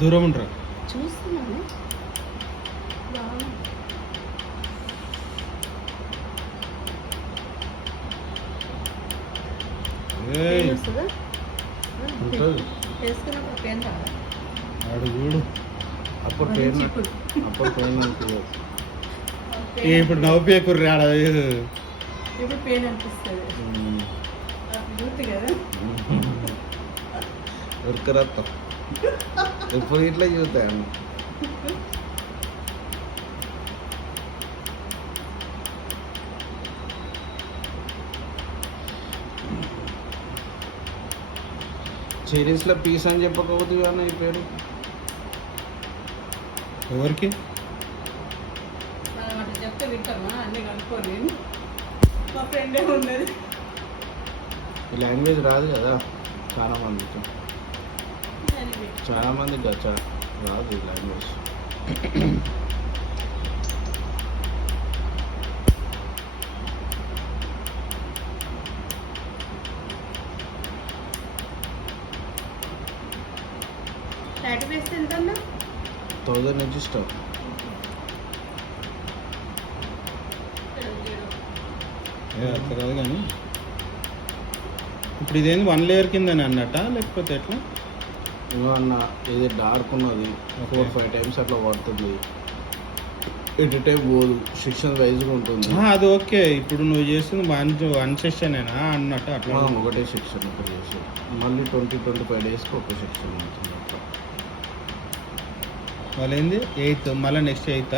దూరం ఉండరా చూస్తున్నాను. వేసుకున్నప్పుడు పెయిన్ రాదా? ఆడు చూడు అప్పుడు పెయిన్ ఇప్పుడు నవ్వుపేకుర్రి ఆడ ఇప్పుడు పెయిన్ అనిపిస్తుంది. గుర్తు కదా ఉరకరత్తం ఎప్పుడు ఇట్లా చూస్తాను. సిరీస్లో పీస్ అని చెప్పకపోతే కానీ ఈ పేరు ఎవరికి మనం అట్లా చెప్తే వింటామా? అన్నీ కనుక్కోని మా ఫ్రెండే ఉన్నది. ఈ లాంగ్వేజ్ రాదు కదా చాలా మందికి రాదు ఈ లాంగ్వేజ్. టాటూ వేస్తే ఎంత అన్నా? 1000 నుంచి స్టార్ట్. అట్లా కాదు కానీ ఇప్పుడు ఇదేంది 1 లేయర్ కిందని అన్నట్ట లేకపోతే ఎట్లా? ఇంకా అన్న ఇది డార్క్ ఉన్నది 4-5 టైమ్స్ అట్లా పడుతుంది. ఎట్ టైం పోదు, సెక్షన్ వైజ్గా ఉంటుంది. అది ఓకే. ఇప్పుడు నువ్వు చేస్తుంది వన్ సెషనేనా అన్నట్టు అట్లా? ఒకటే సెక్షన్ ఒక చేసి మళ్ళీ 20-25 డేస్కి ఒక సెక్షన్ ఉంటుంది అట్లా. వాళ్ళు ఏంది 8th మళ్ళీ నెక్స్ట్ 8th